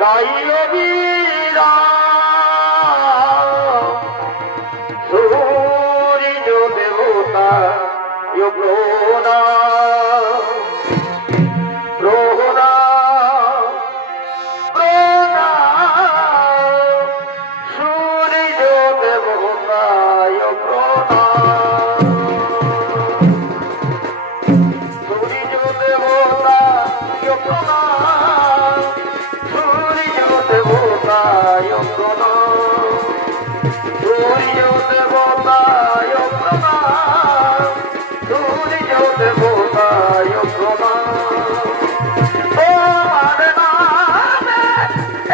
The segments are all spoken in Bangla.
গাইও বীরা সূর্য দেবতা প্রণাম প্রণাম প্রণাম সূর্য দেবতায় প্রণাম সূর্য দেবতায় প্রণাম সূর্য দেবতায় প্রণাম সূর্য দেবতায় প্রণাম সূর্য দেবতায় প্রণাম তোমার নামে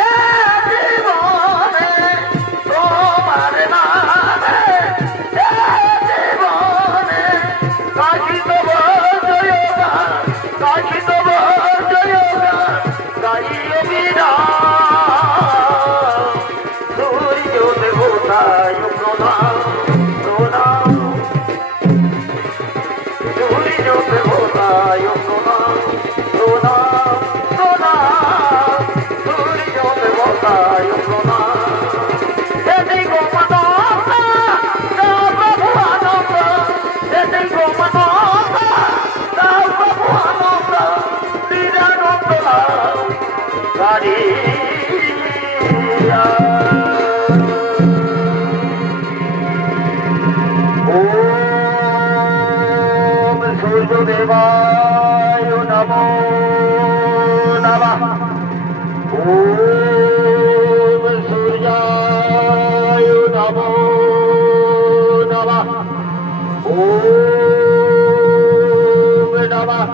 এ জীবনে তোমার নামে এ জীবনে গাহিত জয়গান গাহিত জয়গান গাইও বিরাম সূর্য দেবতায় প্রণাম প্রণাম সূর্য দেবতায় প্রণাম প্রণাম প্রণাম সূর্য দেবতায় প্রণাম এটাই গোমানন্দা প্রভু আনন্দ এটাই গোমানন্দা প্রভু আনন্দ নিরানন্দ গাড়ি ওম সূর্যদেবায় নমো নমঃ ওম সূর্যায় নমো নমঃ ওম নমঃ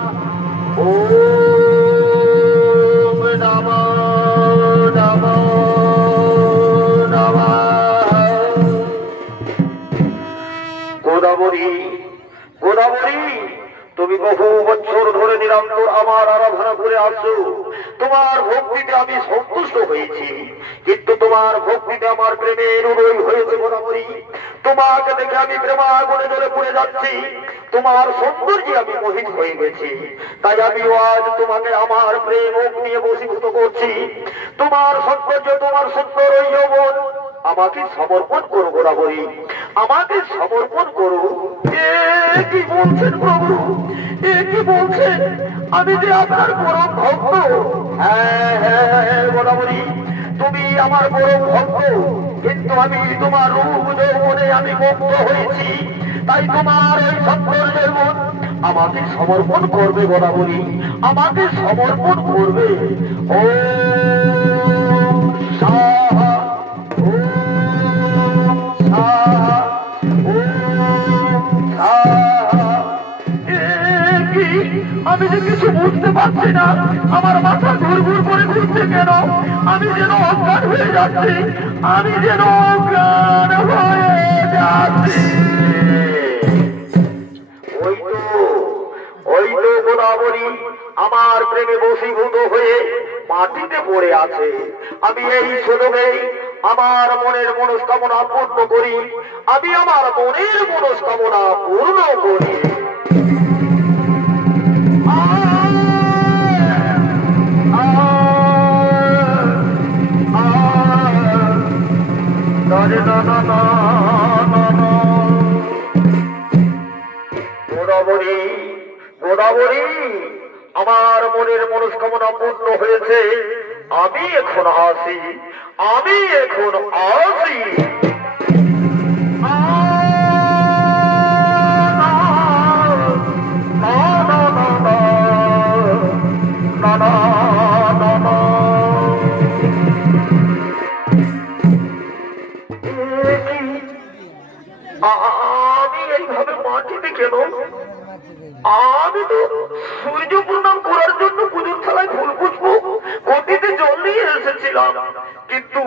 ওম নমো নমো নমঃ গোদাবরী গোদাবরী তুমি বহু বছর ধরে নিরন্তর আমার আরাধনা করে আসছো তোমার ভক্তিতে আমি সন্তুষ্ট হয়েছি কিন্তু তোমার ভক্তিতে আমার প্রেমের উদয় হয়েছে গোদাবরী তোমাকে দেখে আমি প্রেমাগুণে জ্বলে পড়ে যাচ্ছি তোমার সৌন্দর্যে আমি মোহিত হয়ে গেছি তাই আমি আজ তোমাকে আমার প্রেম নিয়ে বশীভূত করছি তোমার সৌন্দর্য তোমার সুন্দর যৌবন আমাকে সমর্পণ করো গোদাবরী আমাকে সমর্পণ করো এ কি বলছেন প্রভু এ কি বলছেন আমি যে আপনার পরম ভক্ত হ্যাঁ হ্যাঁ গোদাবরী তুমি আমার পরম ভক্ত কিন্তু আমি তোমার রূপ যৌবনে আমি মুগ্ধ হয়েছি তাই তোমার এই সুন্দর যৌবন আমাকে সমর্পণ করবে গোদাবরী আমাকে সমর্পণ করবে ও সাহা আমি যে কিছু বুঝতে পারছি না আমার মাথা ঘুর ঘুর করে ঘুরছে কেন আমি যেন অজ্ঞান হয়ে যাচ্ছি আমি যেন অজ্ঞান হয়ে যাচ্ছি ওই তো গোদাবরী আমার প্রেমে বশীভূত হয়ে মাটিতে পড়ে আছে আমি এই সুযোগে আমার মনের মনস্কামনা পূর্ণ করি আমি আমার মনের মনস্কামনা পূর্ণ করি গোদাবরী গোদাবরী আমার মনের মনস্কামনা পূর্ণ হয়েছে আমি এখন আসি আমি এখন আসি আমি এইভাবে মাটিতে কেন আমি তো সূর্য প্রণাম করার জন্য পুজোর থালায় ফুল পুষ্প গতিতে জল নিয়ে এসেছিলাম কিন্তু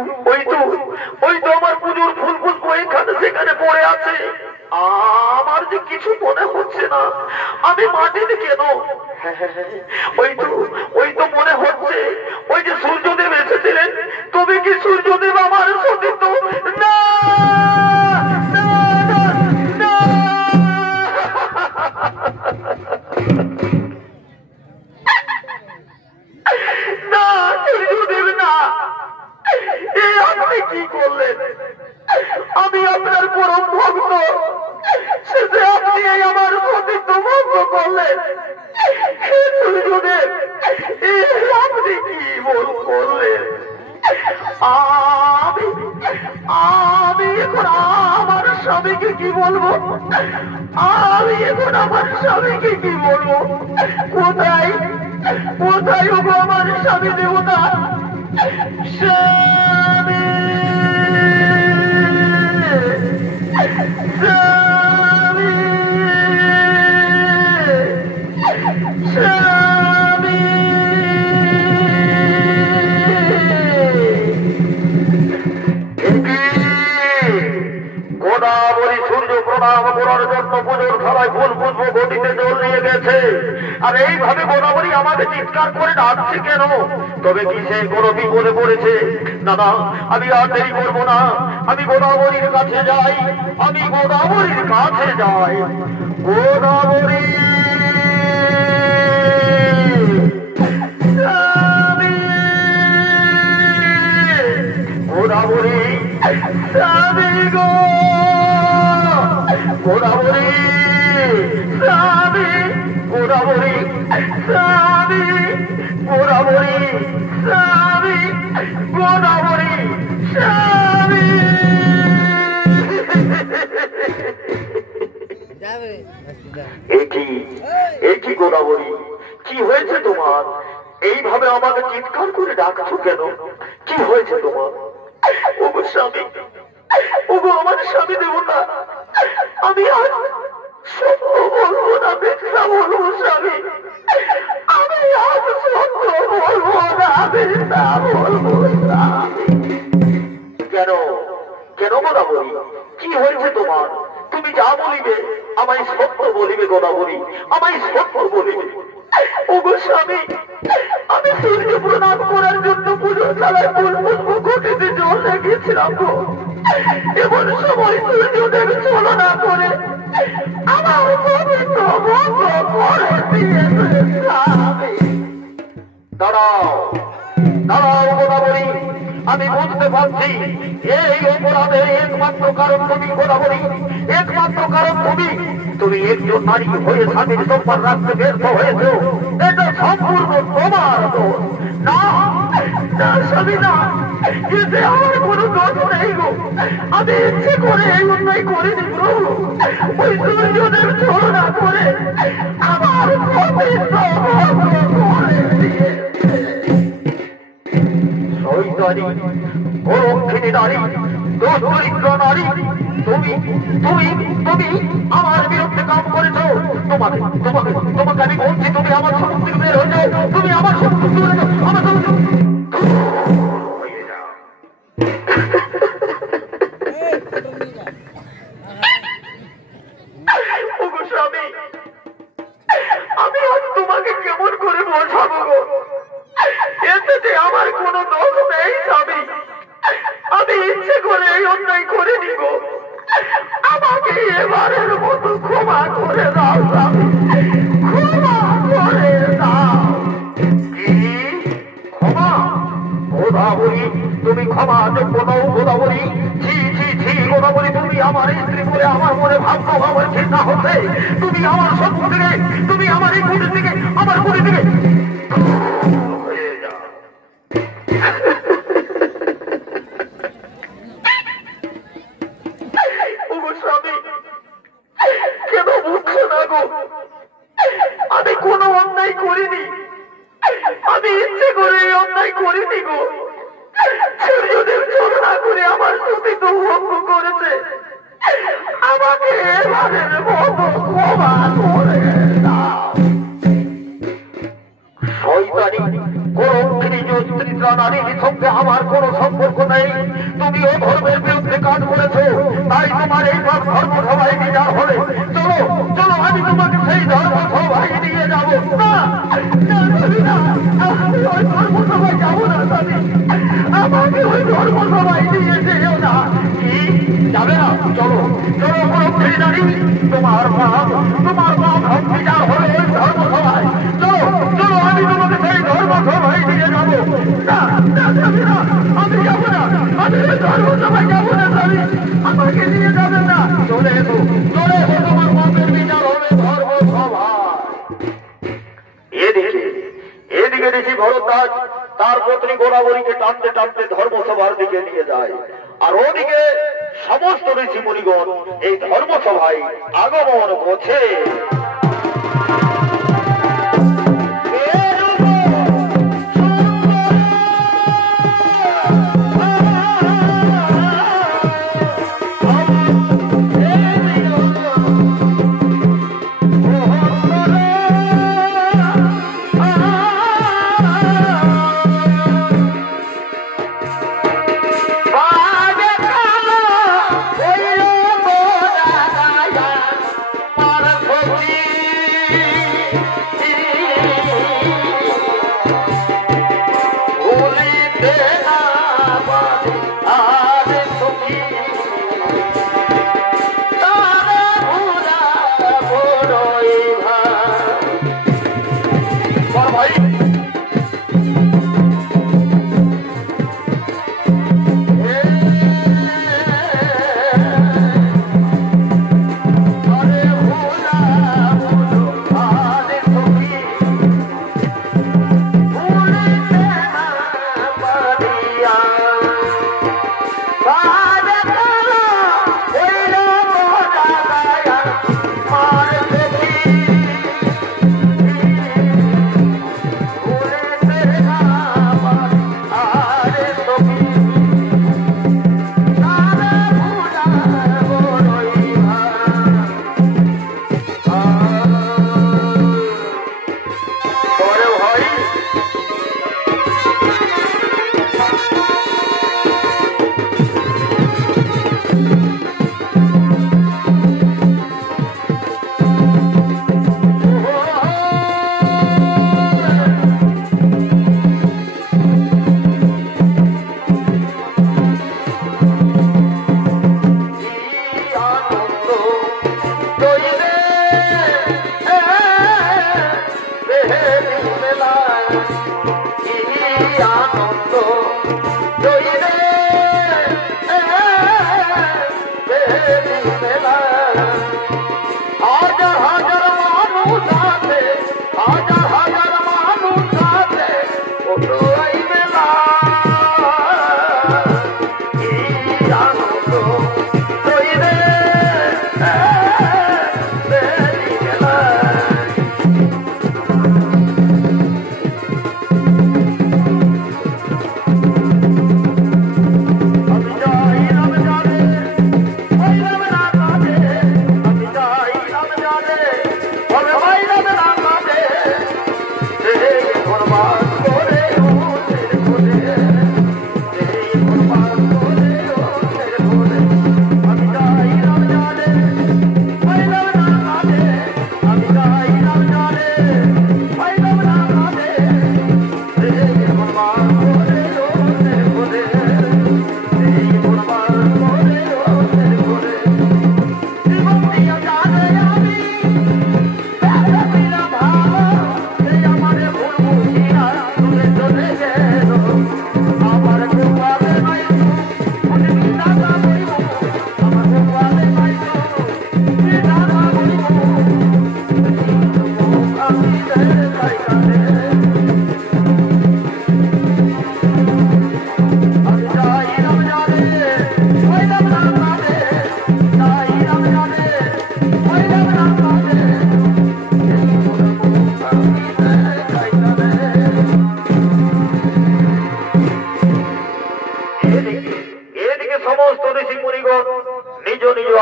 ওই তো আমার পুজোর ফুল পুষ্প এখানে সেখানে পড়ে আছে আমার যে কিছু মনে হচ্ছে না আমি মাটিতে কেন ওই তো মনে হচ্ছে ওই যে সূর্যদেব এসেছিলেন তবে কি সূর্যদেব আমার সতীর্থ না না সূর্যদেব না কি করলেন? আমি আপনার পরম ভক্ত, সেটা আপনি আমার প্রতিদ্বন্দ্ব করলেন। আপনি কি বল করলেন? আমি এখন আমার স্বামীকে কি বলবো? আমি এখন আমার স্বামীকে কি বলবো? কোথায় কোথায় হবো আমার স্বামী দেবতা? স্বামী স্বামী স্বামী গোদাবরী সূর্য প্রণাম করার জন্য পুজোর সবাই ফুল পুষ্প গতিতে জল নিয়ে গেছে। আর এইভাবে গোদাবরী আমাকে চিৎকার করে ডাকছে কেন? তবে কি সে কোনো বিপদে পড়েছে? না না, আমি আর দেরি করবো না, আমি গোদাবরীর কাছে যাই, আমি গোদাবরীর কাছে যাই। গোদাবরী গোদাবরী স্বামী গো, গোদাবরী স্বামী, গোদাবরী স্বামী, গোদাবরী স্বামী, গোদাবরী স্বামী। একই গোদাবরী, কি হয়েছে তোমার? এইভাবে আমাকে চিৎকার করে ডাকছো কেন? কি হয়েছে তোমার? ওগো স্বামী, ওগো আমার স্বামী দেবতা, আমি আজ সত্য বলবো না মিথ্যা বলবো স্বামী? আমি আজ সত্য বলবো না মিথ্যা বলবো স্বামী? কেন কেন গোদাবরী, কি হয়েছে তোমার? তুমি যা বলিবে আমায় সত্য বলিবে গোদাবরী, আমায় সত্য বলিবে। ওগো স্বামী, আমি সূর্য প্রণাম করার জন্য পুজোর চালায় ফুল পুষ্প ঘটিতে জল লাগিয়েছিলাম গো। এমন সময় সূর্যদেব ছলনা করে আমার পবিত্র ভঙ্গ করে দিয়েছে স্বামী। দাঁড়াও দাঁড়াও গোদাবরী, আমি বুঝতে পারছি এই অপরাধের একমাত্র কারণ তুমি গোদাবরী, একমাত্র কারণ তুমি। তুমি একজন নারী হয়ে স্বামীর সম্মান রাখতে ব্যর্থ হয়েছ, এটা সম্পূর্ণ তোমার দোষ। না না স্বামী না, এতে আমার কোনো দোষ নেই গো, আমি ইচ্ছে করে এই অন্যায় করিনি প্রভু। ওই সূর্যদেব ছলনা করে আমার পবিত্র ভঙ্গ করে দিয়েছে। শৈতানী অরক্ষিণী নারী, দরিদ্র নারী, তুমি তুমি তুমি আমার বিরুদ্ধে কাম করেছ। তোমাকে তোমাকে তোমাকে আমি বলছি, তুমি আমার সমস্ত বের হয়ে যাও, তুমি আমার সমস্ত দূরে যাও, আমার স্বামী। আমি আজ তোমাকে কেমন করে বোঝাবো গো? এতে আমার কোনো দোষ নেই স্বামী, আমি ইচ্ছে করে এই অন্যায় করে নিব। আমাকে এবারের মতো ক্ষমা করে দাও স্বামী, ক্ষমা করে দাও। কি ক্ষমা? গোদাবরী তুমি ক্ষমা যোগ্য নও গোদাবরী। ছি ছি ছি গোদাবরী, তুমি আমার স্ত্রী বলে আমার মনে ভাগ্য ভাবের চিন্তা হচ্ছে। তুমি আমার শত্রু থেকে, তুমি আমার এই কুটির থেকে, আমার কুটির থেকে হয়ে যাও। কেন বুঝছো না গো? আমি কোনো অন্যায় করিনি, আমি ইচ্ছে করে এই অন্যায় করিনি গো। সূর্যদেব ছলনা করে আমার সতীত্ব ভঙ্গ করেছে, আমাকে এবারের মতো ক্ষমা করে দাও। শয়তানি করক্ষিণী স্ত্রীরা নারীর সঙ্গে আমার কোনো সম্পর্ক নেই। তুমি ও ধর্মের বিরুদ্ধে কাজ করেছো, তাই তোমার এই ধর্ম সভায় বিচার হবে। চলো চলো, আমি তোমাকে সেই ধর্ম সভায় নিয়ে যাবো। আমি ওই ধর্ম সভায় যাবো না স্বামী, আমাকে ওই ধর্ম সভায় নিয়ে যেও না। কি যাবে না? চলো চলো করক্ষিণী নারী, তোমার বাপ বিচার হবে ওই ধর্ম সভায়। চলো চলো, আমি তোমাকে সেই ধর্ম সভায় নিয়ে যাবো। না না, আমি যাবো না। আমি ধর্মসভায় যাবো না স্বামী, আমাকে নিয়ে যাবে না। চলে এসো, চলে এসো, তোমার বাপের বিচার হবে ধর্মসভায়। এদিকে এদিকে ঋষি ভরদ্বাজ তার পত্নী গোদাবরীকে টানতে টানতে ধর্মসভার দিকে নিয়ে যায়, আর ওদিকে সমস্ত ঋষি মুনিগণ এই ধর্মসভায় আগমন করছে।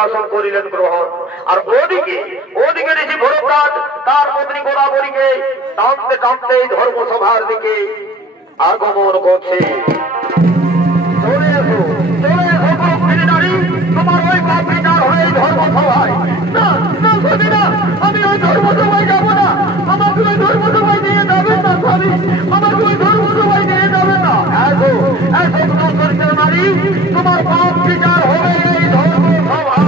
আসন করিলেন গ্রহণ। আর ওদিকে ওদিকে ঋষি ভরদ্বাজ তার পত্নী গোদাবরীকে টানতে টানতে ধর্মসভার দিকে আগমন করছে। চলে এসো, চলে এসো গর্ভিণী নারী, তোমার ওই পাপ বিচার হয়ে ধর্মসভায়। না না স্বামী, না, আমি ওই ধর্মসভায় যাবো না, আমাকে ওই ধর্মসভায় নিয়ে যাবেন না স্বামী, আমাকে ওই ধর্মসভায় নিয়ে যাবেন না। এসো এসো গর্ভিণী নারী, তোমার পাপ বিচার হবে এই ধর্মসভায়।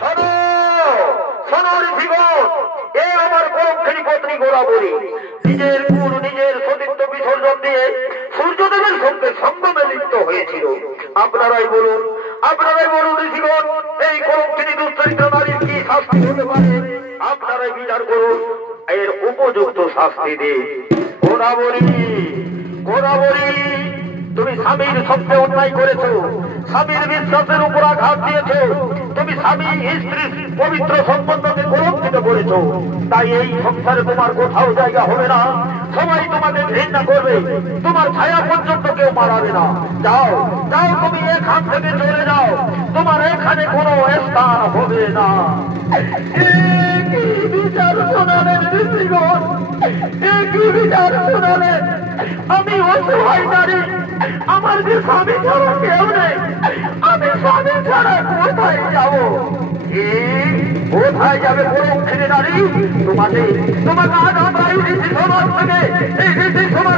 শোনো শোনো ঋষিগণ, এ আমার গর্ভিণী পত্নী কলঙ্কি গোড়াবড়ি নিজের কুল নিজের সতীত্ব বিসর্জন দিয়ে সূর্যদেবের সঙ্গে সঙ্গমে লিপ্ত হয়েছিল। আপনারাই বলুন ঋষিগণ, এই কলঙ্কিনী দুশ্চরিত্র নারীর কি শাস্তি হতে পারে? আপনারাই বিচার করুন, এর উপযুক্ত শাস্তি দিন। গোড়াবড়ি, তুমি স্বামীর সঙ্গে অন্যায় করেছো, স্বামীর বিশ্বাসের উপর আঘাত দিয়েছো, তুমি স্বামী স্ত্রীর পবিত্র সম্বন্ধকে কলঙ্কিত করেছো। তাই এই সংসারে তোমার কোথাও জায়গা হবে না, সবাই তোমাকে ঘৃণা করবে, তোমার ছায়া পর্যন্ত কেউ মারাবে না। যাও যাও, তুমি এখান থেকে চলে যাও, তোমার এখানে কোনো স্থান হবে না। কি বিচার শোনালেন ঋষিগণ, কি বিচার শোনালেন? আমি অসহায় নারী, আমার যে স্বামী ছাড়া কেউ নেই, আমি স্বামী ছাড়া কোথায় যাব? কোথায় যাবে কলঙ্কিনী নারী? তোমাকে আজ আমরা এই ঋষি সমাজ থেকে শোনো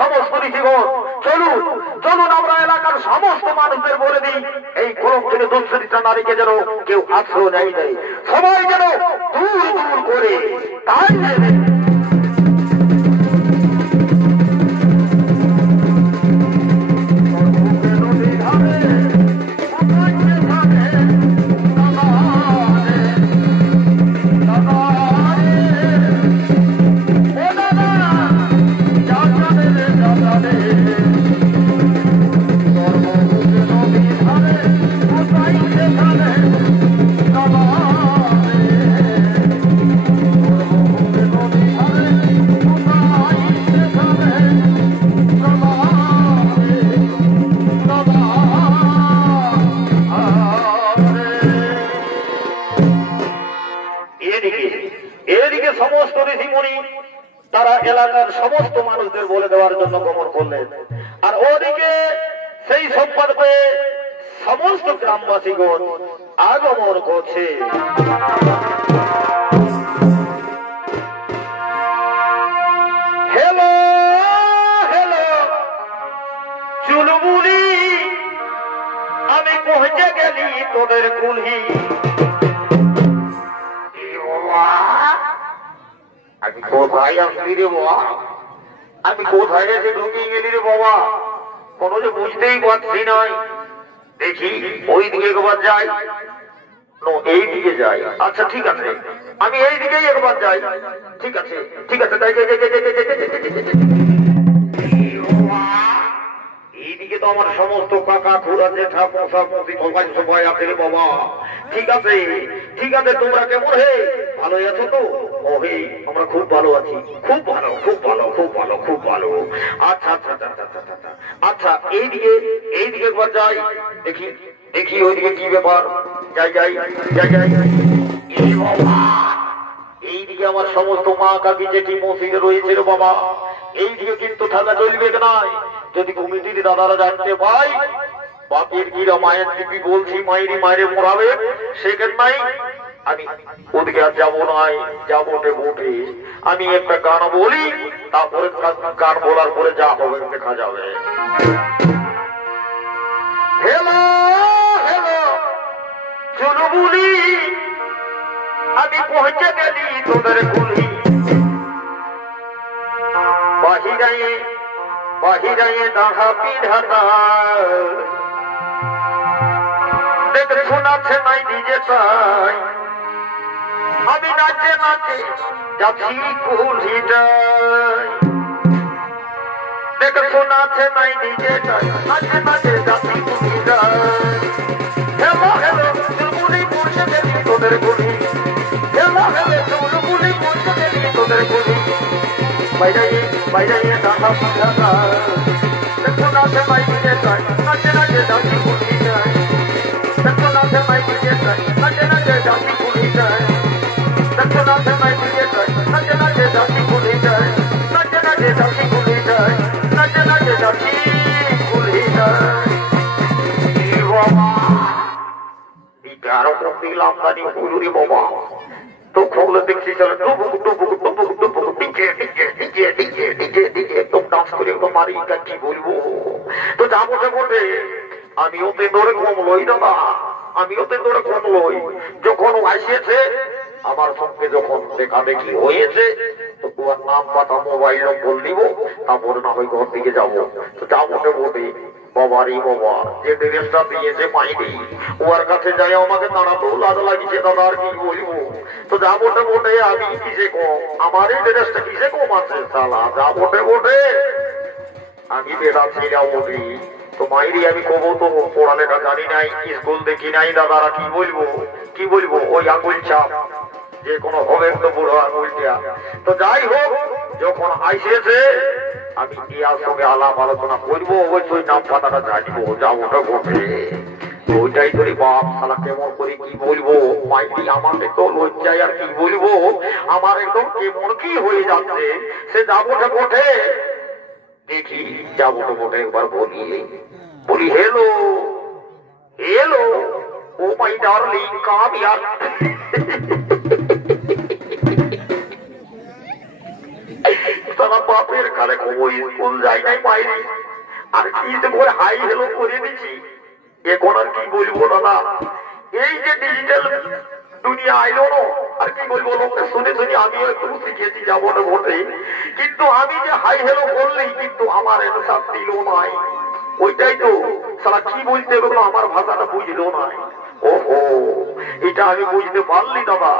সমস্ত ঋষিগণ, চলুন আমরা এলাকার সমস্ত মানুষদের বলে দিই, এই কলঙ্কিনী দুশ্চরিত্রা নারীকে যেন কেউ আশ্রয় নেই দেয়, সবাই যেন দূর করে তাই নেবে। এদিকে সমস্ত ঋষিমণি তারা এলাকার সমস্ত মানুষদের বলে দেওয়ার জন্য গমন করলেন, আর ওদিকে সেই সংবাদ পেয়ে সমস্ত গ্রামবাসীগণ আগমন করছে। হ্যালো চুলবুলি, আমি পৌঁছে গেলি তোদের কুলহি। আমি কোথায় আসলি রে বাবা, আমি কোথায় এসে ঢুকিয়ে গেলি রে বাবা, কোনো যে বুঝতেই পারছি নয়। দেখি ওই দিকে একবার যাই, এই দিকে যাই। আচ্ছা ঠিক আছে, আমি এই দিকেই একবার যাই। ঠিক আছে এইদিকে তো আমার সমস্ত কাকা খুড়া জেঠা মশা মশি সবাই আছে রে বাবা। ঠিক আছে তোমরা কেমন হে, ভালো আছো তো? ও হে, আমরা খুব ভালো আছি, খুব ভালো। আচ্ছা এইদিকে একবার যাই, দেখি ওইদিকে কি ব্যাপার। যাই। এইদিকে আমার সমস্ত মা কাকি জেঠি মসজিদে রয়েছে রে বাবা। এইদিকে কিন্তু থাকা চলবে নয়, যদি কমিটির দাদারা জানতে পাই বাপের গিরা মায়ের দিবি বলছি, মায়েরে মরাবে, সেখান নাই আমি ওদিকে আর যাবো নয়। যাবো ভোটে আমি একটা গান বলি, তারপরে গান বলার পরে যা হবে দেখা যাবে। হ্যালো চুলবুলি, আমি পৌঁছে গেলি তোদের কুলি। বাহিরাইয়ে দাঁড়া পিঢ়াটা দেখ শোনাচ্ছে নাই ডিজে, তাই আমি নাচে যাচ্ছি কুলিটাই। দেখ শোনাচ্ছে নাই ডিজে, নাচে যাচ্ছি কুলিটাই। হ্যালো চুলবুলি, পৌঁছে গেলি তোদের কুলি। হ্যালো চুলবুলি, পৌঁছে গেলি তোদের কুলি। বাইরে দাঁড়া পিঢ়াটা দেখ শোনাচ্ছে নাই ডিজে, নাচে যাচ্ছি কুলিটাই। নাচে নাই ডিজে, নাচে যাচ্ছি কুলিটাই। নাচে নাই ডিজে, নাচে যাচ্ছি কুলিটাই। নাচে যাচ্ছি কুলিটাই, নাচে যাচ্ছি কুলিটাই। এটা আরো কপিল আমদানি হুজুরি বাবা, তো খোলে দেখছি চলে টুবুক ডিজে একদম ডান্স করে একদম মারি। কি বলবো, তো যাবো বলবে আমি ওতে ধরে কম লই দাদা, আমিও তো তোরা কোন লই যখন আসিয়েছে আমার সঙ্গে যখন দেখাদেখি হয়েছে তো তোমার নাম পাতা মোবাইল নম্বর নিব তারপরে না হয় ঘর দিকে যাবো তো যাবো বটে বাবারই বাবা যে ড্রেসটা দিয়েছে মাইনি ওর কাছে যাই আমাকে দাঁড়াতেও লাজ লাগিছে দাদা আর কি বলবো তো যা বটে বটে আমি কিসে কম আমার এই ড্রেসটা কিসে কম আছে সালা যা বটে বটে আমি বেড়াচ্ছি না বলি তো মাইরি আমি কবো তো পড়ালেখা জানি নাই স্কুল দেখি নাই দাদারা কি বলবো ওই আঙুল চাপ যে কোনো হবে তো বুড়ো আঙুলটা তো যাই হোক যখন আইসেছে আমি ইয়ার সঙ্গে আলাপ আলোচনা করবো অবশ্যই নাম পাতাটা জানিবো যাবোটা ঘটে ওইটাই ধরে বাপ শালা কেমন করে কি বলবো মাইরি আমাকে তো লজ্জায় আর কি বলবো আমার একদম কেমন কি হয়ে যাচ্ছে সে যাবোটা ঘটে দেখি যাবোটা ঘটে একবার বলি hello hello oh my darling come ইয়ার তারা বাপের কালে কোনো স্কুল যায় নাই মাইরি আর কি করে হাই হেলো করে দিচ্ছি এখন আর কি বলবো দাদা এই যে ডিজিটাল দুনিয়া আইলো না আর কি বলবো লোককে শুনে শুনে আমিও একটু শিখেছি যাবো না বটে কিন্তু আমি যে হাই হেলো করলেই কিন্তু আমার এত সাথ দিল নাই ওইটাই তো সারা কি বলতে গেলো আমার ভাষাটা বুঝলো নাই ওহো এটা আমি বুঝতে পারলি দাদা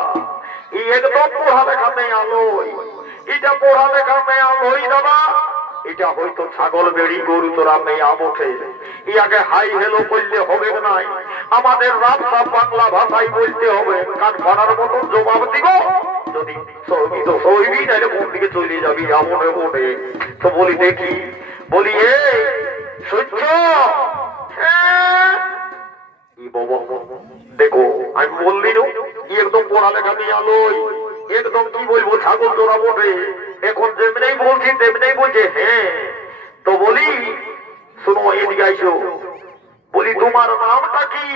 এই একদম পড়ালেখা নেই আলোই এটা পড়ালেখা নেই আলোই দাদা এটা হয়তো ছাগল বেড়ি গরু তোরা মেয়া বটে ইয়াকে হাই হেলো করলে হবে নাই আমাদের রাস্তা বাংলা ভাষায় বলতে হবে কান ফাড়ার মতন জবাব দিব যদি সহবি তো সহবি নাহলে কোন দিকে চলে যাবি আমনে বটে তো বলি দেখি বলি এ সহ্য দেখো আমি বললি একদম পড়ালেখা নিয়ে আলোই একদম কি বলবো ছাগল তোরা বটে এখন যেমনি বলছি তেমনি বলছে হ্যাঁ তো বলি শুনো এদিকে আইসো বলি তোমার নামটা কি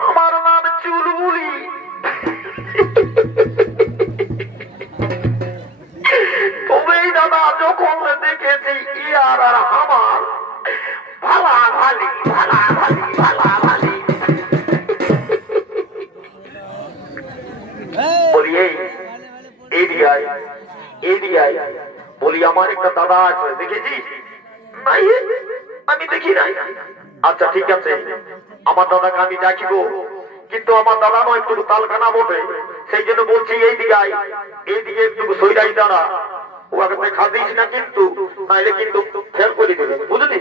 আমার নাম চুলবুলি তবেই দাদা যখন দেখেছি ইয়ার আর আমার ভালা ভালি ভালা ভালি ভালা ভালি বলি এই বলি আমার একটা দাদা আছে দেখেছিস নাই আমি দেখি নাই আচ্ছা ঠিক আছে আমার দাদাকে আমি ডাকিব কিন্তু আমার দাদা নয় একটু তালখানা বটে সেই জন্য বলছি এইদিকে একটু সইরাই দাঁড়া ওকে দেখা দিস না কিন্তু নাইলে কিন্তু ফেল করে দেবে বুঝলি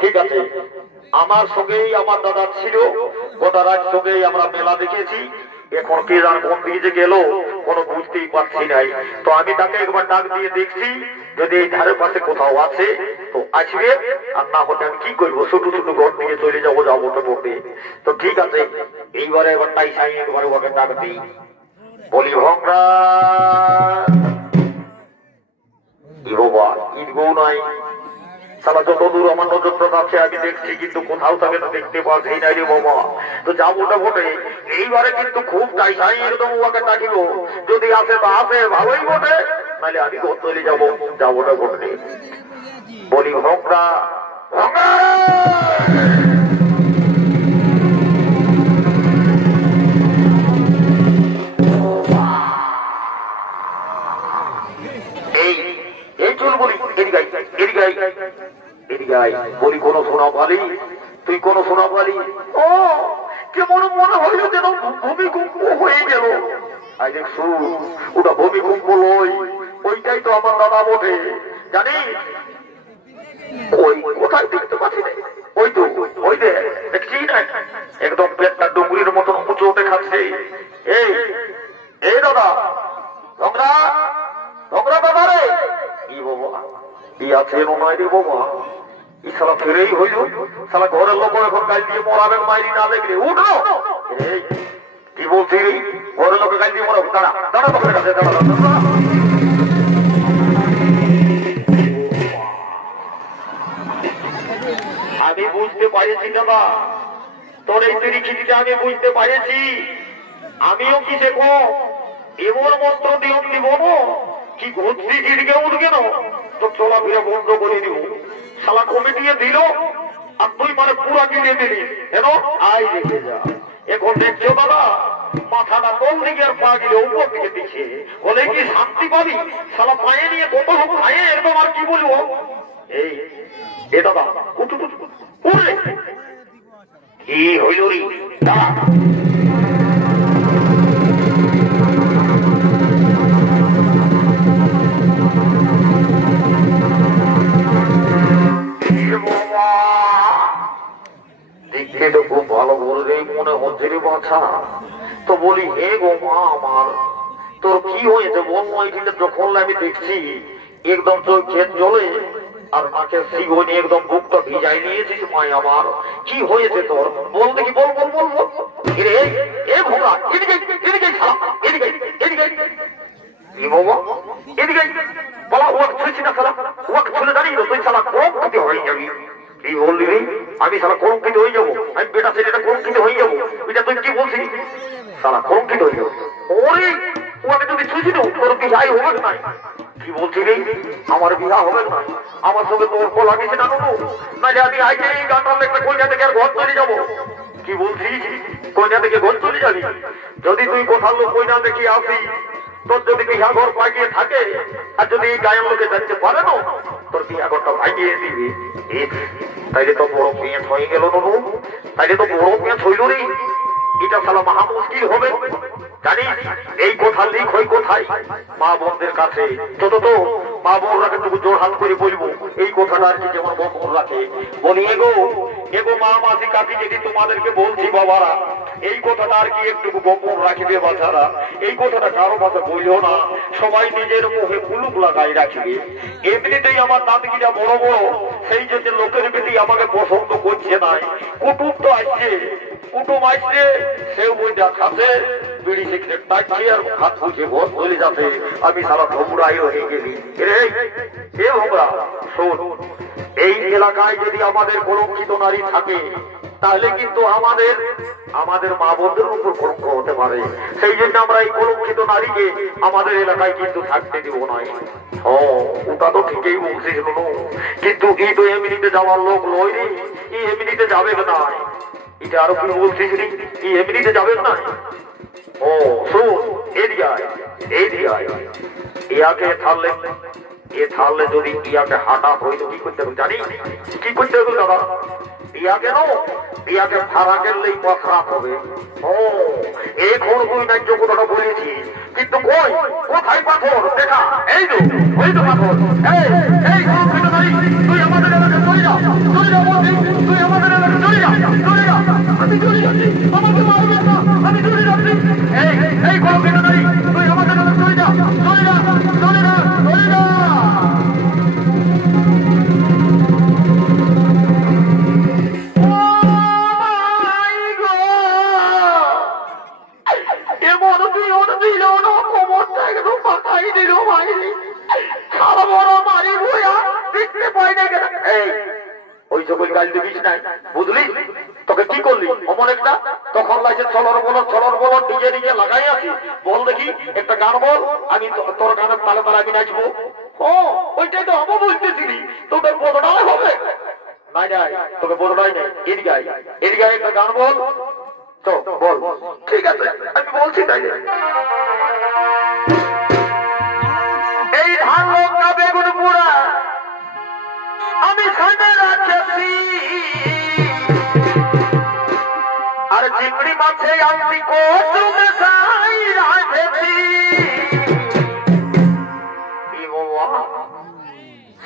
ঠিক আছে আমার সঙ্গেই আমার দাদা ছিল গোটা রাত সঙ্গেই আমরা মেলা দেখেছি এখন কে জান কোন দিকে যে গেল কোনো বুঝতেই পারছি নাই তো আমি তাকে একবার ডাক দিয়ে দেখছি যদি এই ধারের পাশে কোথাও আছে তো আসবে আর না হলে আমি কি করবো ছোট ছোট ঘর দিয়ে চলে যাবো তো বলবে তো ঠিক আছে এইবারে এবার তাই সাই একবারে ওকে ডাক দিই বলি ভংরা বাবা ঈদগৌ নাই সারা যত দূর আমার নজর আছে আমি দেখছি কিন্তু কোথাও তাকে তো দেখতে পাচ্ছি নাই রে বাবা তো যাবোটা বটে এইবারে কিন্তু খুব টাইসাই একদম ওকে ডাকিব যদি আসে তো আসে ভালোই বটে নাহলে আমি ঘর চলে যাবো যাবোটা বটে বলি ভংরা ভংরা এই চুল বলি বলি কোন শোনা পালি তুই কোন শোনা পালি ও কেমন মনে হইল যেন ভূমিকম্প হয়ে গেল আই দেখছু ওটা ভূমিকম্প লই ওইটাই তো আমার দাদা বটে জানি ওই কোথায় দেখতে পাচ্ছি না ওই তো ওই দেখছি না একদম পেটটা ডুঙ্গুরির মতন উঁচু উঠে খাচ্ছে এই দাদা ঝগড়া ঝগড়া দাদা রে কি বাবা কি আছে নয় রে বাবা ই সালা ফিরেই হইল সালা ঘরের লোক এখন গাল দিয়ে মরাবে মাইরি না দেখলে উঠো কি বলছি রে ঘরের লোকে গাল দিয়ে মরাবো দাঁড়া দাঁড়া তোর কাছে দাঁড়া আমি বুঝতে পারেছি দাদা তোর এই তৈরি খিটিটা আমি বুঝতে পারেছি আমিও কি দেখো এমন মন্ত্র নিয়ম দিব কি ঘুরছি খিটিকে উঠবে না তো চলাফেরা বন্ধ করে দিব শালা কমিটিয়ে দিল আর তুই মানে পুরা গিলিয়ে দিলি কেন? আই রেখে যা। এখন দেখছো দাদা মাথাটা কোন দিকে আর পা গিলে উপর দিকে দিচ্ছে, বলে কি শান্তি পাবি? সালা পায়ে নিয়ে কত হোক পায়ে এরকম আর কি বলবো। এই এ দাদা উঠু উঠে কি হইল রে? দেখতে তো খুব ভালো বলে মনে হচ্ছে রে বাছা। তো বলি হে গো মা আমার, তোর কি হয়েছে বল? এটা যখন আমি দেখছি একদম তোর ক্ষেত জলে আর মাকে সিগনি একদম বুকটা ভিজাই নিয়েছিস মাই আমার। কি হয়েছে তোর বল দেখি, বল বল বল বল। এ ভোলা এদিকে এদিকে এদিকে এদিকে এদিকে বলা ওয়াক ছুঁছি না সালা, ওয়াক ছুলে দাঁড়িয়ে তুই সালা কলঙ্কিত হয়ে যাবি। কি বললি রে? আমি সালা কলঙ্কিত হয়ে যাবো? আমি বেটা ছেলেটা কলঙ্কিত হয়ে যাবো? এটা তুই কি বলছিস? সালা কলঙ্কিত হয়ে যাবো? ওরে ওকে তুমি ছুঁছি না, তোর বিহাই হবে না। কি বলছি রে? আমার বিহা হবে না? আমার সঙ্গে তোর কল লাগিয়েছে না নুনু? না যে আমি আইতে এই গানটার একটা কইনা থেকে আর ঘর চলে যাবো? কি বলছিস? কইনা থেকে ঘর চলে যাবি? যদি তুই কোথাও লোক কইনা দেখি আসি, তোর যদি বিহা ঘর পাইয়ে থাকে আর যদি এই গায়ের লোকে যাচ্ছে পারে না, তোর বিহা ঘরটা ভাইয়ে দিবি। তাইলে তো বড় মেয়ে হয়ে গেল নুনু, তাইলে তো বড় মেয়ে হইল রে। এটা সালা মহা মুশকিল হবে জানিস। এই কথা লিখ হয় কোথায়? মা বোনদের কাছে। তো মা বোনরা কিন্তু জোর হাত করে বলবো এই কথাটা আর কি যেমন গোপন রাখে। বলি এগো এগো মা মাসি কাকি যদি তোমাদেরকে বলছি বাবারা, এই কথাটা আর কি একটু গোপন রাখিবে বাচ্চারা। এই কথাটা কারো কাছে বললেও না, সবাই নিজের মুখে কুলুক লাগাই রাখবে। এমনিতেই আমার দাঁতগিরা বড় বড়, সেই জন্য লোকের প্রতি আমাকে পছন্দ করছে নাই। কুটুম তো আসছে, কুটুম আসছে সেও বইটা খাচ্ছে, বিড়ি সিগারেট টাকছে আর হাত খুঁজে বস চলে যাচ্ছে। আমি সারা ভোমরাই হয়ে গেলি রে। এ ভোমরা শোন, এই এলাকায় যদি আমাদের কলঙ্কিত নারী থাকে তাহলে কিন্তু আমাদের মা বোনদের উপর কলঙ্ক হতে পারে। সেই জন্য আমরা এই কলঙ্কিত নারীকে আমাদের এলাকায় কিন্তু থাকতে দিব না। ওটা তো ঠিকই বলছিস নুনু, কিন্তু এই তো এমনিতে যাওয়ার লোক লয় রে, এই এমনিতে যাবে না। এটা আরো কি বলছিস রে? এই এমনিতে যাবেন না। ও শোন, ইয়াকে থাকলে যদি ইয়াকে হাঁটা হইতো কি করতে হবে জানি? কি করতে হবে দাদা? ইয়াকে ভাড়া গেলেই খারাপ হবে। ও এখন তুই ন্যায্য কথাটা বলেছি, কিন্তু কোথায় পাথর দেখা? এই তো ওই তো পাথর। এই তুই আমাদের এলাকায় চলে যা, চলে যা বলছি, তুই আমাদের এলাকায় চলে যা, চলে যা। আমি চলে যাচ্ছি, আমাকে মারবেন না, আমি চলে যাচ্ছি। এই কলঙ্কিত নারী, তুই আমাদের এলাকায় চলে যা, চলে যা, চলে যা, চলে যা। বুঝলি তোকে কি করলি অমন একটা? তখন লাগছে ছলর বল ডিজে ডিজে লাগাই আছি। বল দেখি একটা গান বল, আমি তোর গানের তালে তালে আমি নাচবো। ও ওইটাই তো আমি বুঝতেছিলি, তোদের বোধটাই হবে নাই নাই, তোকে বোধটাই নাই। এদিকে একটা গান বল তো বল। ঠিক আছে আমি বলছি তাই। এই ধান লঙ্কা বেগুন পোড়া আমি সামনে রাখছি, আর চিংড়ি মাছে আমি কচুমে সাই রাখছি।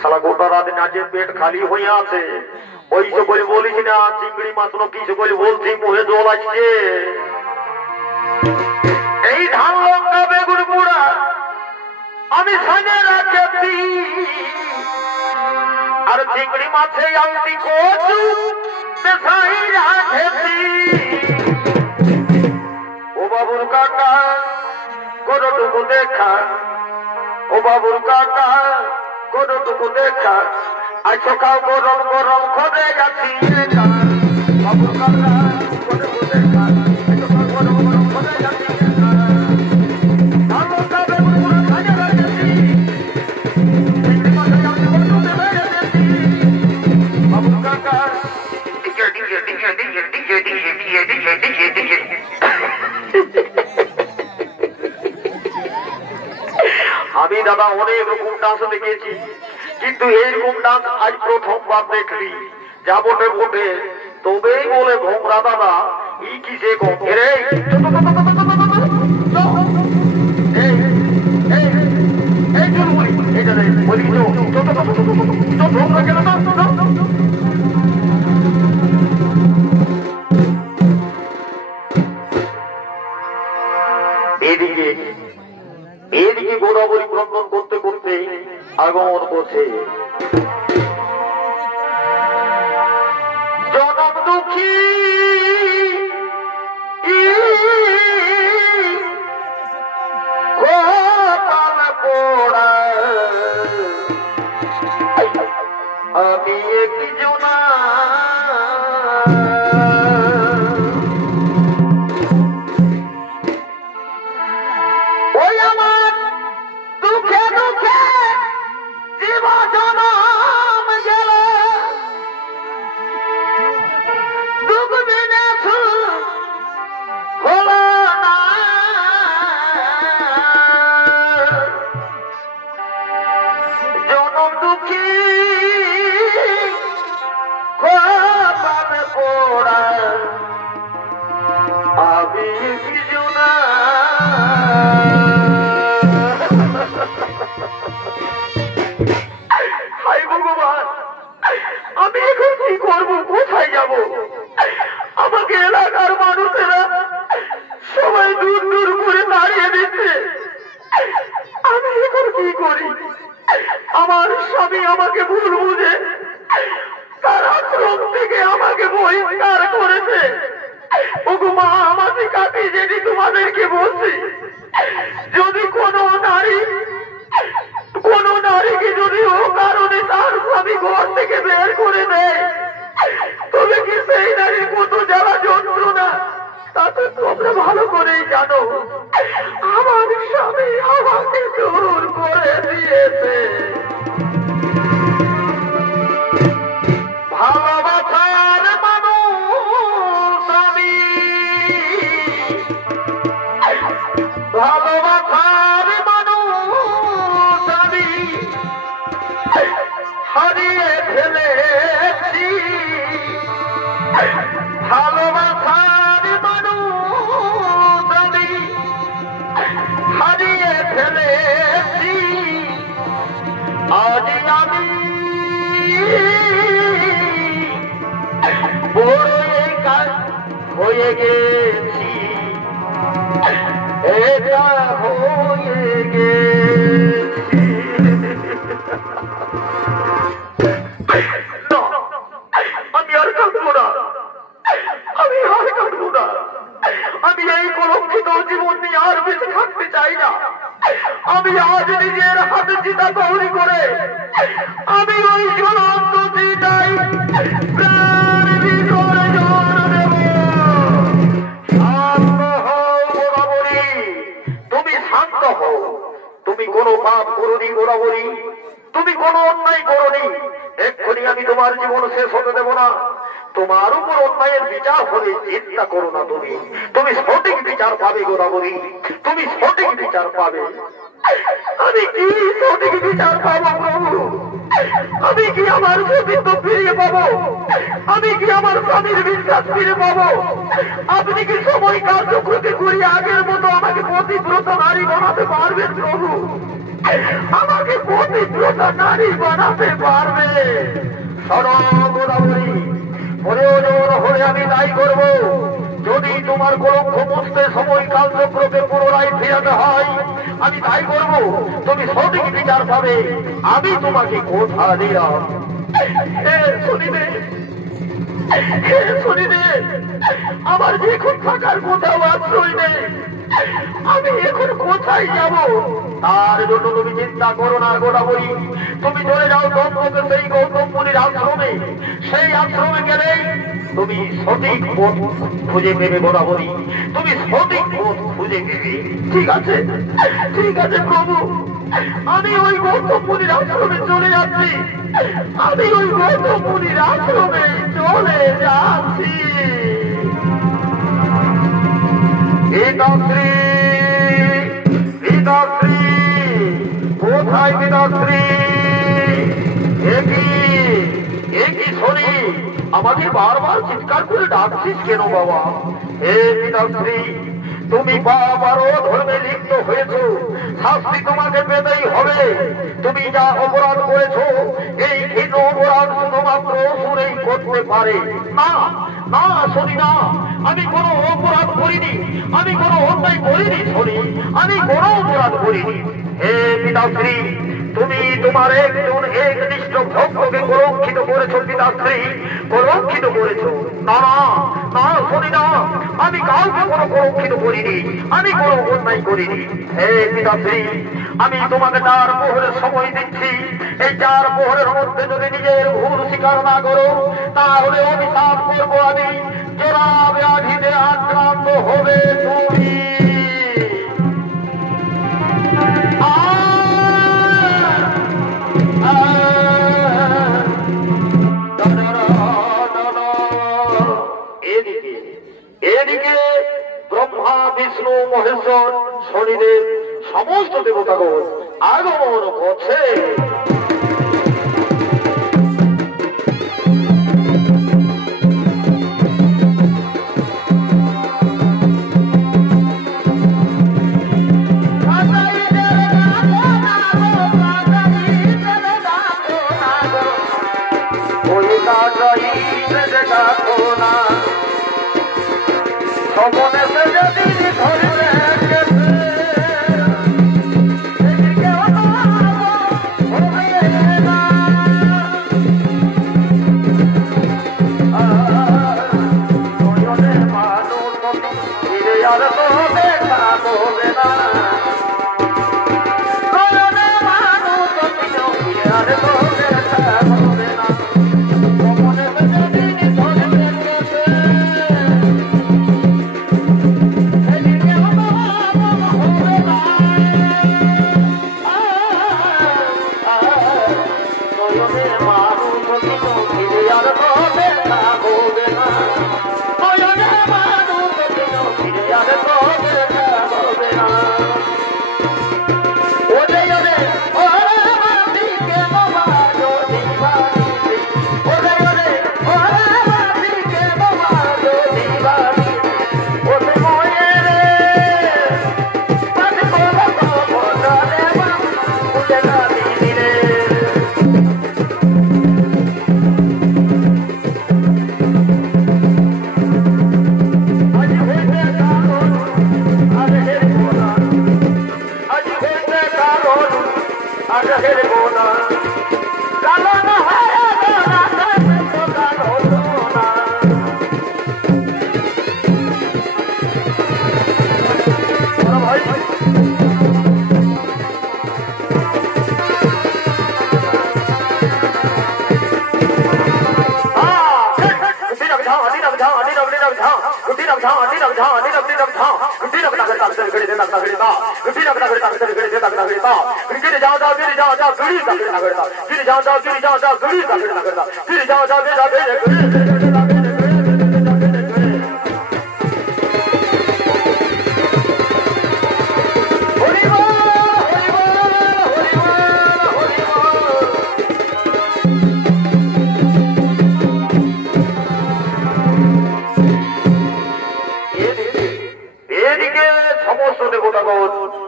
সালা গোটা রাতে নাচে পেট খালি হয়ে আছে, ওই সকল বলিস না চিংড়ি মাছ কি সকল বলছি, মুহে জল আসছে। এই ধান লঙ্কা বেগুন পোড়া আমি সামনে রাখছি, আর চিংড়ি মাছে আমি কচু সাই রাখছি। ও বাবুর কাকা কতটুকু দেখা, ও বাবুর কাকা কতটুকু দেখা, আজ সকাল গরম গরম খোঁজে যাচ্ছি। বাবুর কাকা কতটুকু দেখা, আজ সকাল গরম গরম খোঁজে যাচ্ছি। ডান্স দেখেছি, কিন্তু এইরকম ডান্স আজ প্রথমবার দেখলি। যা বটে বটে, তবেই বলে ভোমরা দাদা ই কিসে কম রে। এদিকে গোদাবরী ক্রন্দন করতে করতে আগমন করছে। জনম দুঃখী আমি একটি জনা ওই আমার দুঃখে দুঃখে জীব জনম গেল দুঃখ বিনে হলো না জনম দুঃখী পড়া আমি জনা হাই ভগবান, আমি এখন কি করবো, কোথায় যাব? আমাকে এলাকার মানুষেরা সবাই দূর দূর করে দাঁড়িয়ে দিচ্ছে। আমি এখন কি করি? আমার স্বামী আমাকে ভুল বুঝে তার আশ্রম থেকে আমাকে বহিষ্কার করেছে। ওগো মা, আমাকে কাটি যেটি তোমাদেরকে বলছি, যদি কোনো নারীকে যদি ও কারণে তার স্বামী ঘর থেকে বের করে দেয়, তবে কি সেই নারীর কত জ্বালা যন্ত্রণা তা তো তোমরা ভালো করেই জানো। আমার স্বামী আমাকে দূর করে দিয়েছে। ভালোবাসার মানুষ আমি, ভালোবাসার মানুষ আমি হারিয়ে ফেলেছি। ভালোবাসার মানুষ আমি হারিয়ে ফেলেছি। আজ আমি হয়ে গেছি, এটা হয়ে গেছি। আমি আর কাঁদবো না, আমি আর কাঁদবো না। আমি এই কলঙ্কিত জীবন নিয়ে আর বেঁচে থাকতে চাই না। আমি আজ নিজের হাতে চিতা তৈরি করে আমি ওই জ্বলন্ত চিতাই প্রাণ ভিতরে জ্বর দেব। শান্ত হও গোদাবরী, তুমি শান্ত হও। তুমি কোনো পাপ করোনি গোদাবরী, তুমি কোনো অন্যায় করোনি। এক্ষুনি আমি তোমার জীবন শেষ হতে দেব না। তোমার উপর অন্যায়ের বিচার হলে চিন্তা করো না। তুমি সঠিক বিচার পাবে গোদাবরী, তুমি সঠিক বিচার পাবে। আমি কি সঠিক বিচার পাবো প্রভু? আমি কি আমার সতীত্ব ফিরিয়ে পাবো? আমি কি আমার স্বামীর বিশ্বাস ফিরে পাবো? আপনি কি সময় কার্যক্রমে ঘুরিয়ে আগের মতো আমাকে পতিব্রত নারী বানাতে পারবেন প্রভু? আমাকে পতিব্রত নারী বানাতে পারবে? শোনো গোদাবরী, প্রয়োজন হলে আমি তাই করব। যদি তোমার কলঙ্ক মুছতে সময় কালচক্রকে পুনরায় ফিরাতে হয়, আমি তাই করব। তুমি সঠিক বিচার পাবে। আমি তোমাকে কথা দিলাম। শুনিবে, আমার যে এখন থাকার কোথাও আশ্রয় নেই। আমি এখন কোথায় যাব? তার জন্য তুমি চিন্তা করো না গোদাবরী। তুমি চলে যাও দম্পতি সেই গৌতম মুনির আশ্রমে। সেই আশ্রমে গেলেই তুমি সঠিক পথ খুঁজে পেবে গোদাবরী, তুমি সঠিক পথ খুঁজে পেবে। ঠিক আছে, ঠিক আছে প্রভু, আমি ওই গৌতম মুনির আশ্রমে চলে যাচ্ছি। আমি ওই গৌতম মুনির আশ্রমে চলে যাচ্ছি। পিতাশ্রী, পিতাশ্রী, কোথায় পিতাশ্রী? একই শনি, আমাকে বারবার চিৎকার করে ডাকছিস কেন বাবা? হে পিতাশ্রী, তুমি বাবারও ধর্মে লিপ্ত হয়েছ, শাস্তি তোমাকে পেতেই হবে। তুমি যা অপরাধ করেছ, এই ঘৃণ অপরাধ শুধুমাত্র অসুরেই করতে পারে। না না শনি না, আমি কোনো অপরাধ করিনি, আমি কোনো অন্যায় করিনি শনি, আমি কোনো অপরাধ করিনি। হে পিতাশ্রী, তুমি তোমার একজন একনিষ্ঠ ভক্তকে কলঙ্কিত করেছো পিতাশ্রী, কলঙ্কিত করেছো। না না শনি না, আমি কাউকে কোনো কলঙ্কিত করিনি, আমি কোনো অন্যায় করিনি। হে পিতাশ্রী, আমি তোমাকে 4 প্রহরের সময় দিচ্ছি। এই 4 প্রহরের মধ্যে যদি নিজের ভুল স্বীকার না করো, তাহলে অভিশাপ করবো আমি, জোড়া ব্যাধিতে আক্রান্ত হবে তুমি। এদিকে ব্রহ্মা বিষ্ণু মহেশ্বর শনিদেব সমস্ত দেবতাগণ আগমন করছে।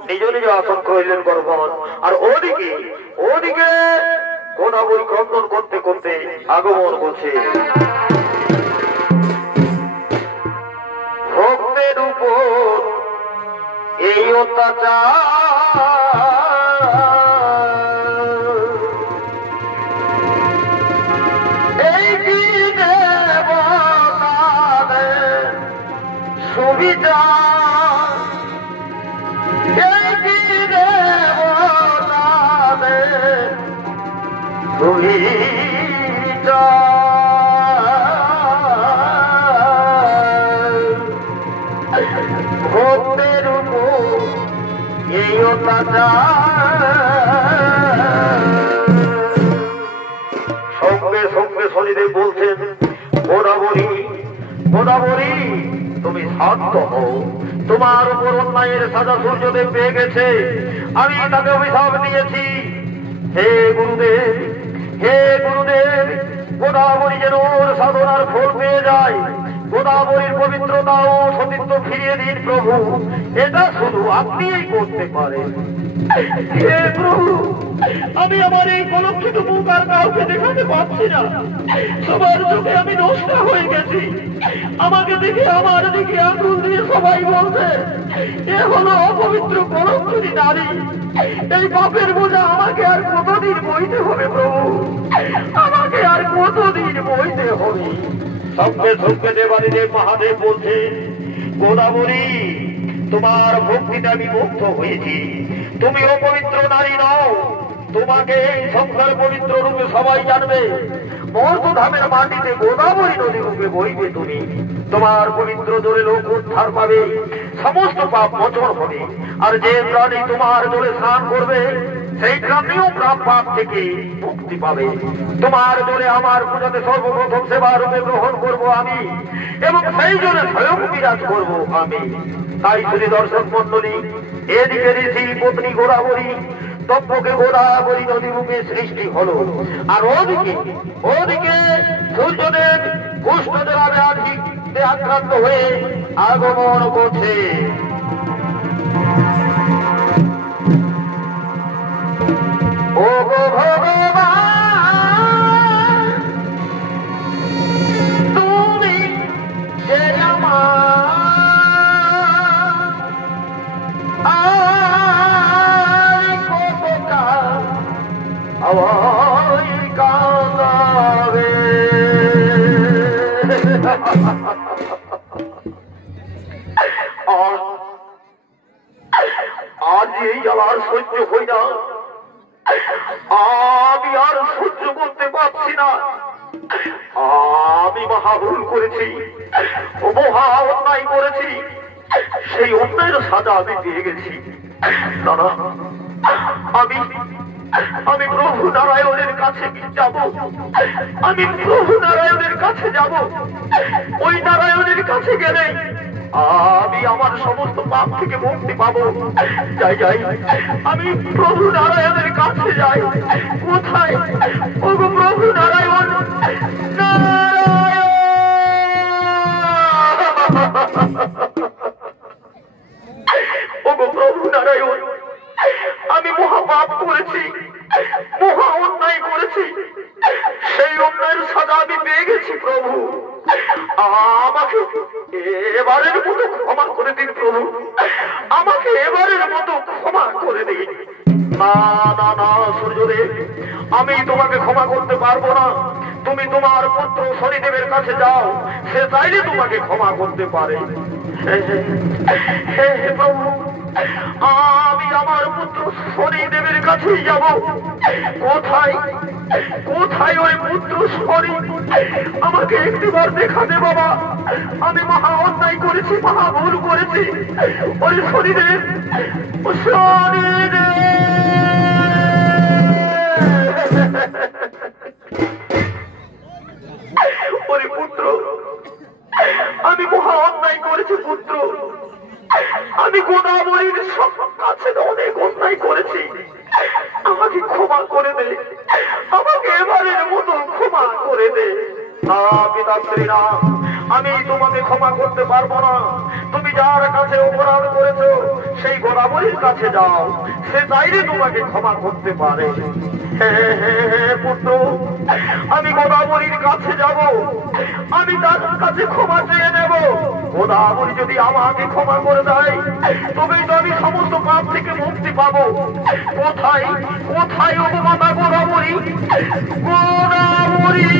নিজ নিজ আসন করিলেন গর্ভন, আর ওদিকে কোনাবলী ক্রন্দন করতে করতে আগমন করছে। ভক্তের উপর এই অত্যাচার, এই কি দেবতাদের সুবিধা, এই কি দেবতাদের সুবিধা। ভক্তের উপর এই অত্যাচার। সঙ্গে সঙ্গে শনিদেব বলছেন, গোদাবরী তুমি শান্ত হও, তোমার উপর অন্যায়ের সাজা সূর্যদেব পেয়ে গেছে। আমি তাকে অভিশাপ দিয়েছি, হে গুরুদেব, হে গুরুদেব, গোদাবরী যেন ওর সাধনার ফল পেয়ে যায়, গোদাবরীর পবিত্রতা ও সতীত্ব ফিরিয়ে দিন প্রভু, এটা শুধু আপনিই করতে পারেন। হে প্রভু, আমি আমার এই কলঙ্কিত মুখ আর কাউকে দেখাতে পারছি না, সবার চোখে আমি নষ্ট হয়ে গেছি। আমাকে দেখে আমার দিকে আঙুল দিয়ে সবাই বলছে এ হলো অপবিত্র কলঙ্কিনী নারী। এই পাপের বোঝা আমাকে আর কতদিন বইতে হবে প্রভু, আমাকে আর কতদিন বইতে হবে। সঙ্গে সঙ্গে দেবাদিদেব মহাদেব বলছে, গোদাবরী, তোমার ভক্তিতে আমি মুগ্ধ হয়েছি, তুমি অপবিত্র নারী নও, তোমাকে এই সংসার পবিত্র রূপে সবাই জানবে। মর্তধামের মাটিতে গোদাবরী নদী রূপে বইবে তুমি, তোমার পবিত্র জলে লোক উদ্ধার পাবে, সমস্ত পাপ মোচন হবে। আর যে প্রাণী তোমার জলে স্নান করবে সেই প্রাণীও পাপ থেকে মুক্তি পাবে। তোমার জলে আমার পূজাতে সর্বপ্রথম সেবা রূপে গ্রহণ করব আমি, এবং সেই জলে স্বয়ং বিরাজ করব আমি। তাই শুধু দর্শক মন্ডলী, এদিকে ঋষি পত্নী গোদাবরী তত্ত্বকে গোদাবরী নদী রূপে সৃষ্টি হলো, আর ওদিকে সূর্যদেব কুষ্ঠদেব ব্যাধিতে আক্রান্ত হয়ে আগমন করছে। ও গো ভগবান, তুমি যে আমার কাঁদাবে। আজ এই জ্বালার সহ্য হই না, আমি আর সহ্য করতে পারছি না। আমি মহা ভুল করেছি, মহা অন্যায় করেছি, সেই অন্যায়ের সাজা আমি পেয়ে গেছি। দাদা, আমি প্রভু নারায়ণের কাছে যাব, আমি প্রভু নারায়ণের কাছে যাব। ওই নারায়ণের কাছে গেলে আমি আমার সমস্ত পাপ থেকে মুক্তি পাবো। যাই, আমি প্রভু নারায়ণের কাছে যাই। কোথায় ও গো প্রভু নারায়ণ, ও গো প্রভু নারায়ণ, আমি মহা পাপ করেছি, মহা অন্যায় করেছি, সেই অন্যায়ের সাজা আমি পেয়ে গেছি প্রভু। আমাকে এবারের মতো ক্ষমা করে দিন প্রভু, আমাকে এবারের মতো ক্ষমা করে দিন। না না না সূর্যদেব, আমি তোমাকে ক্ষমা করতে পারবো না। তুমি তোমার পুত্র শনিদেবের কাছে যাও, সে চাইলে তোমাকে ক্ষমা করতে পারে। হে প্রভু, আমি আমার পুত্র শনিদেবের কাছেই যাব। কোথায় ওই পুত্র শনি? আমাকে একটিবার দেখা দে বাবা, আমি মহা অন্যায় করেছি, মহা ভুল করেছি। ওই শনিদেব, ওরে পুত্র, আমি মহা অন্যায় করেছি পুত্র, আমি গোদাবরীর কাছে অনেক অন্যায় করেছি, আমাকে ক্ষমা করে দে, আমাকে এবারের মতো ক্ষমা করে দে। পিতাশ্রীরা, আমি তোমাকে ক্ষমা করতে পারবো না। তুমি যার কাছে অপরাধ করেছো সেই গোদাবরীর কাছে যাও, সে চাইলে তোমাকে ক্ষমা করতে পারে। হে পুত্র, আমি গোদাবরীর কাছে যাব, আমি তার কাছে ক্ষমা চেয়ে নেব। গোদাবরী যদি আমাকে ক্ষমা করে দেয় তবেই তো আমি সমস্ত পাপ থেকে মুক্তি পাবো। কোথায় ও মাতা গোদাবরী, গোদাবরী,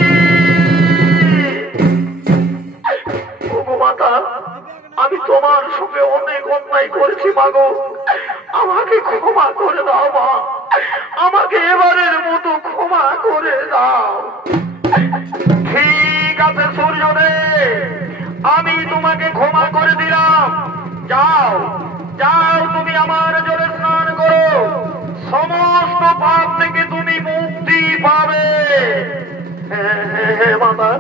ও মাতা, আমি তোমার সঙ্গে অনেক অন্যায় করেছি মাগো, আমাকে ক্ষমা করে দাও মা, আমাকে এবারের মতো ক্ষমা করে দাও। ঠিক আছে সূর্যদেব, আমি তোমাকে ক্ষমা করে দিলাম। যাও, তুমি আমার জলে স্নান করো, সমস্ত পাপ থেকে তুমি মুক্তি পাবে। মাতা,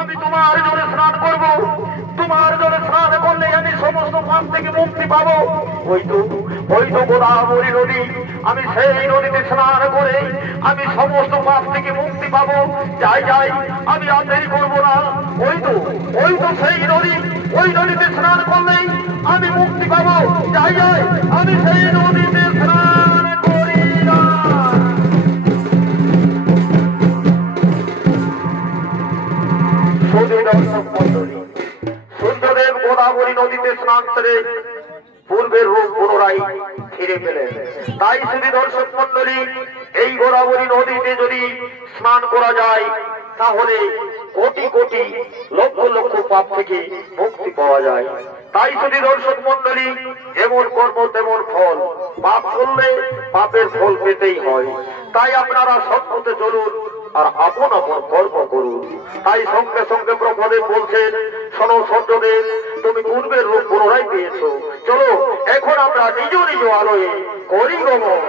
আমি তোমার জলে স্নান করবো, তোমার জলে স্নান করলে আমি সমস্ত পাপ থেকে মুক্তি পাবো। ওই তো গোদাবরী নদী, আমি সেই নদীতে স্নান করে আমি সমস্ত পাপ থেকে মুক্তি পাবো। যাই আমি আর দেরি করবো না। ওই তো সেই নদী, ওই নদীতে স্নান করলেই আমি মুক্তি পাবো। যাই আমি সেই নদীতে স্নান করি না। সূর্যদেব গোদাবরী নদীতে স্নান করে পূর্বের রূপ পুনরায় ফিরে পেলেন। তাই শুধু দর্শক মন্ডলী, এই গোদাবরী নদীতে যদি স্নান করা যায় তাহলে কোটি কোটি লক্ষ লক্ষ পাপ থেকে মুক্তি পাওয়া যায়। তাই শুধু দর্শক মন্ডলী, যেমন কর্ম তেমন ফল, পাপ করলে পাপের ফল পেতেই হয়। তাই আপনারা সৎপথে চলুন আর আপন আপন কর্ম করুন। তাই সঙ্গে সঙ্গে প্রভুদেব বলছেন, শোনো সূর্যদেব, তুমি পূর্বের রূপ পুনরায় পেয়েছো, চলো এখন আমরা নিজ নিজ আলোয় করি গমন।